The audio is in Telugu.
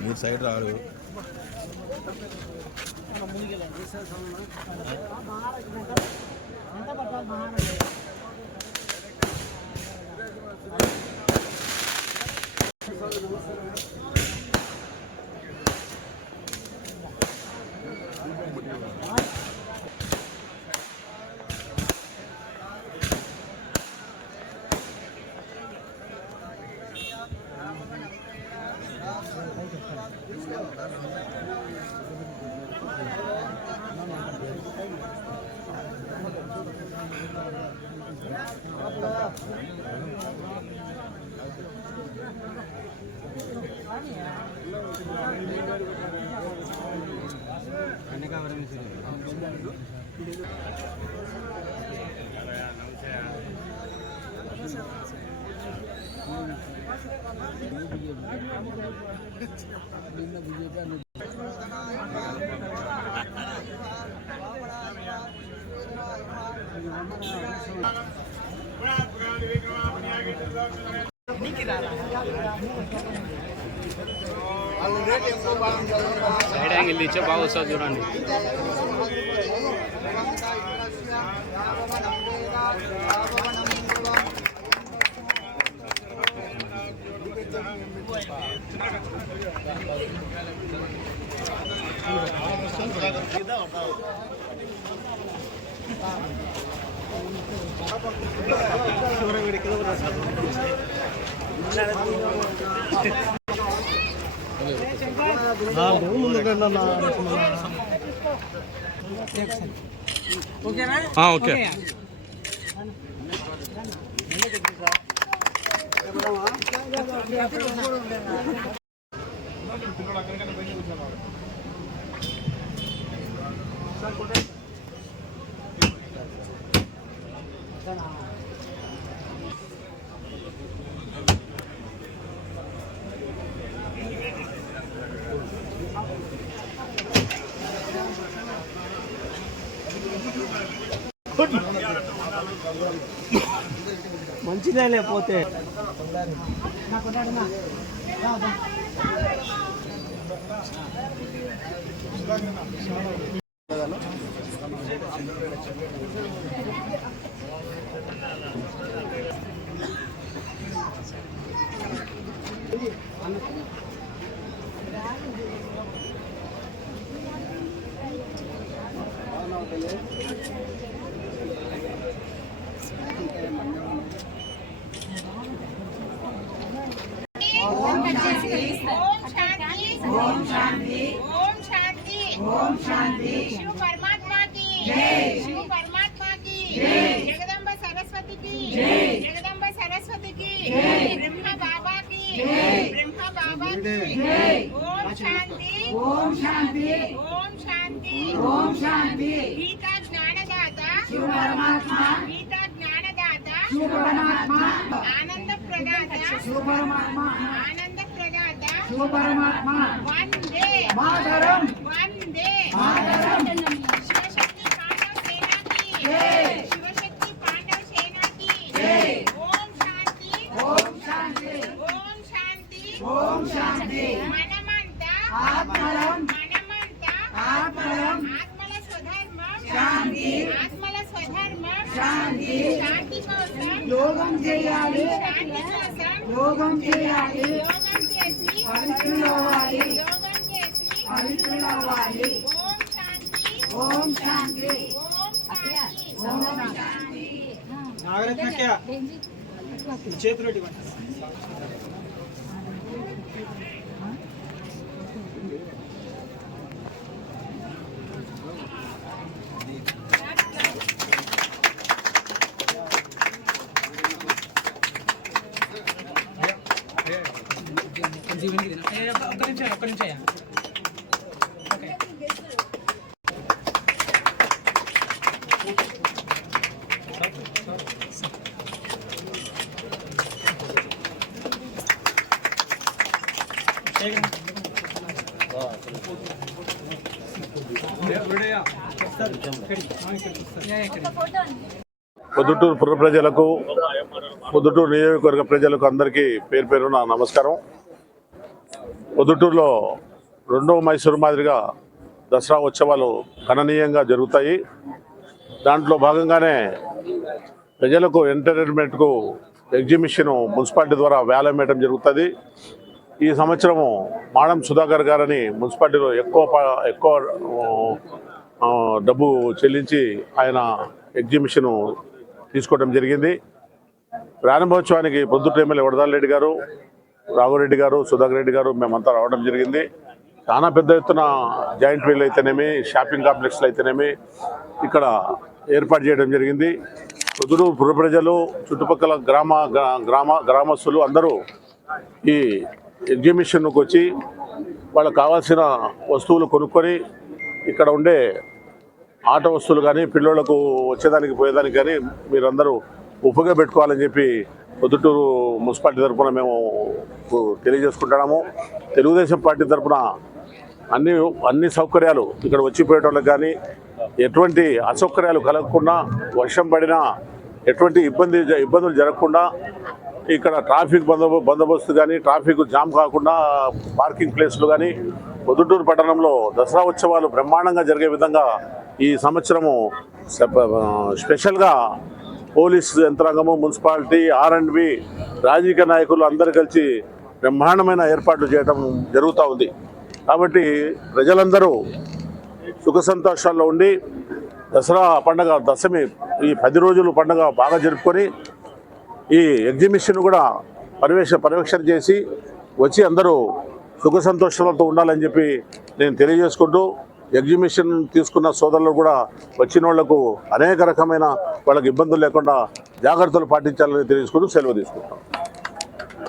మీరు సైడ్ రాడు సైడ్ యాంగిల్ ఇచ్చే బాగా వస్తుంది చూడండి. ఓకే మంచిదే లేకపోతే ओम शांति। शिव परमात्मा की जय। शिव परमात्मा की जय। जगदम्बा सरस्वती की जय। जगदम्बा सरस्वती की जय। ब्रह्मा बाबा की जय। ब्रह्मा बाबा की जय। ओम शांति। ओम शांति। ओम शांति। ओम शांति। गीता ज्ञानदाता शिव परमात्मा। गीता ज्ञानदाता शिव परमात्मा। आनंद प्रदाता शिव परमात्मा। आनंद प्रदाता शिव परमात्मा। वंदे मातरम। वंदे मातरम। शिवशक्ति पांडव सेना की जय। शिवशक्ति पांडव सेना की जय। ओम शांति। ओम शांति। ओम शांति। ओम शांति। मनमंता आत्मरम। मनमंता आत्मरम। आत्मल स्वधर्मम शांति। आत्मल स्वधर्मम शांति। शांति కోసం యోగం చేయాలి। శాంతి కోసం యోగం చేయాలి। యోగం చేసి పవిత్రులవ్వాలి। యోగం చేసి పవిత్రులవ్వాలి। ఓం శాంతి। ఓం శాంతి। ఓం శాంతి। ఓం శాంతి। నాగరత్నక్య చేతులు ఇవ్వండి। ఒక్క నిమిషం ఓకే పొద్దుటూరు పుర ప్రజలకు పొద్దుటూరు నియోజకవర్గ ప్రజలకు అందరికీ పేరు పేరున నమస్కారం. పొద్దుటూరులో రెండవ మైసూరు మాదిరిగా దసరా ఉత్సవాలు గణనీయంగా జరుగుతాయి. దాంట్లో భాగంగానే ప్రజలకు ఎంటర్టైన్మెంట్కు ఎగ్జిబిషన్ మున్సిపాలిటీ ద్వారా వేలం జరుగుతుంది. ఈ సంవత్సరము మాడం సుధాకర్ గారని మున్సిపాలిటీలో ఎక్కువ డబ్బు చెల్లించి ఆయన ఎగ్జిబిషన్ తీసుకోవడం జరిగింది. ప్రారంభోత్సవానికి పొద్దుటూరు ఎమ్మెల్యే వరదాల రెడ్డి గారు, రాఘవరెడ్డి గారు, సుధాకర్ రెడ్డి గారు మేమంతా రావడం జరిగింది. చాలా పెద్ద ఎత్తున జాయింట్ వీల్ అయితేనేమి, షాపింగ్ కాంప్లెక్స్లు అయితేనేమి ఇక్కడ ఏర్పాటు చేయడం జరిగింది. పొద్దుటూరు పుర ప్రజలు, చుట్టుపక్కల గ్రామస్తులు అందరూ ఈ ఎగ్జిబిషన్కు వచ్చి వాళ్ళకు కావాల్సిన వస్తువులు కొనుక్కొని ఇక్కడ ఉండే ఆట వస్తువులు కానీ పిల్లలకు వచ్చేదానికి పోయేదానికి కానీ మీరందరూ ఉపయోగపెట్టుకోవాలని చెప్పి పొద్దుటూరు మున్సిపాలిటీ తరఫున మేము తెలియజేసుకుంటున్నాము. తెలుగుదేశం పార్టీ తరఫున అన్ని సౌకర్యాలు ఇక్కడ వచ్చిపోయేటోళ్ళకి కానీ ఎటువంటి అసౌకర్యాలు కలగకుండా, వర్షం పడినా ఎటువంటి ఇబ్బందులు జరగకుండా ఇక్కడ ట్రాఫిక్ బందోబస్తు కానీ, ట్రాఫిక్ జామ్ కాకుండా పార్కింగ్ ప్లేస్లు కానీ పొద్దుటూరు పట్టణంలో దసరా ఉత్సవాలు బ్రహ్మాండంగా జరిగే విధంగా ఈ సంవత్సరము స్పెషల్గా పోలీస్ యంత్రాంగము, మున్సిపాలిటీ, R&B, రాజకీయ నాయకులు అందరూ కలిసి బ్రహ్మాండమైన ఏర్పాట్లు చేయడం జరుగుతూ ఉంది. కాబట్టి ప్రజలందరూ సుఖ సంతోషాల్లో ఉండి దసరా పండుగ, దశమి ఈ 10 రోజులు పండుగ బాగా జరుపుకొని ఈ ఎగ్జిబిషన్ కూడా పర్యవేక్షణ చేసి వచ్చి అందరూ సుఖ సంతోషాలతో ఉండాలని చెప్పి నేను తెలియజేసుకుంటూ, ఎగ్జిబిషన్ తీసుకున్న సోదరులు కూడా వచ్చిన వాళ్లకు అనేక రకమైన వాళ్ళకి ఇబ్బందులు లేకుండా జాగ్రత్తలు పాటించాలని తెలియజేసుకుంటూ సెలవు తీసుకుంటాం.